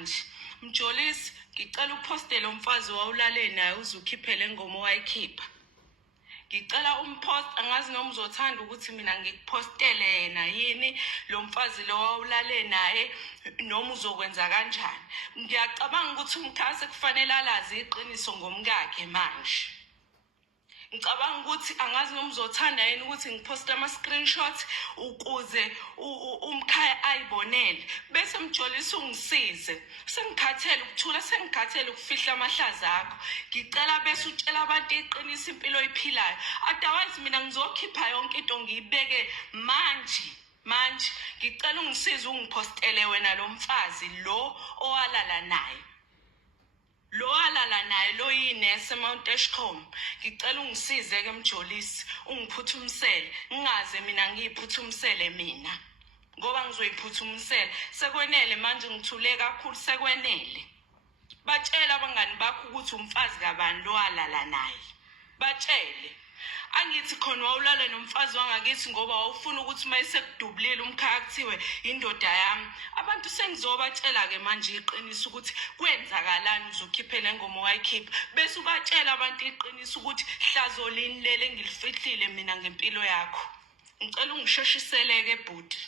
manje. Mjolisi, ngicela upostele umfazi wawulale naye uzukhiphe le ngoma owayikhipha. Ngicela umpost, angazi noma uzothanda ukuthi mina ngikupostele yena yini lo mfazi lo wawulale naye noma uzokwenza kanjani. Ngiyacabanga ukuthi umkhasi kufanele alazi iqiniso ngomkakhe manje. Ngicabanga ukuthi angazi noma uzothanda yini ukuthi ngiposte ama-screenshots ukuze umkhaya ayibonele. Bese Mjolisi ungisize. Sengikhathele ukuthula, sengikhathele ukufihla amahlazi akho. Ngicela bese utshela abantu iqiniso impilo oyiphilayo. Otherwise mina ngizokhipha yonke into ngiyibeke manje. Ngicela ungisize ungipostele wena lo mfazi lo owalala naye. Lo alala naye lo yinese Mount Ashcombe. Ngicela ungisize ke Mjolisi, ungiphuthumisele. Ngingaze mina ngiyiphuthumisele mina. Ngoba ngizoyiphuthumisela. Sekwenele manje ngithule kakhulu sekwenele. Batshela abangani bakho ukuthi umfazi kabani lo alala naye. Batshele. Angithi khona wawulala nomfazi wangakithi ngoba wawufuna ukuthi mayisekudubulile umkhaya kuthiwe indoda yami. Abantu sengizobatshela ke manje iqiniso ukuthi kwenzakalani uzokhiphe le ngoma owayikhipha. Bese ubatshela abantu iqiniso ukuthi hlazo lini lele engilifihlile mina ngempilo yakho. Ngicela ungisheshisele ke bhuti.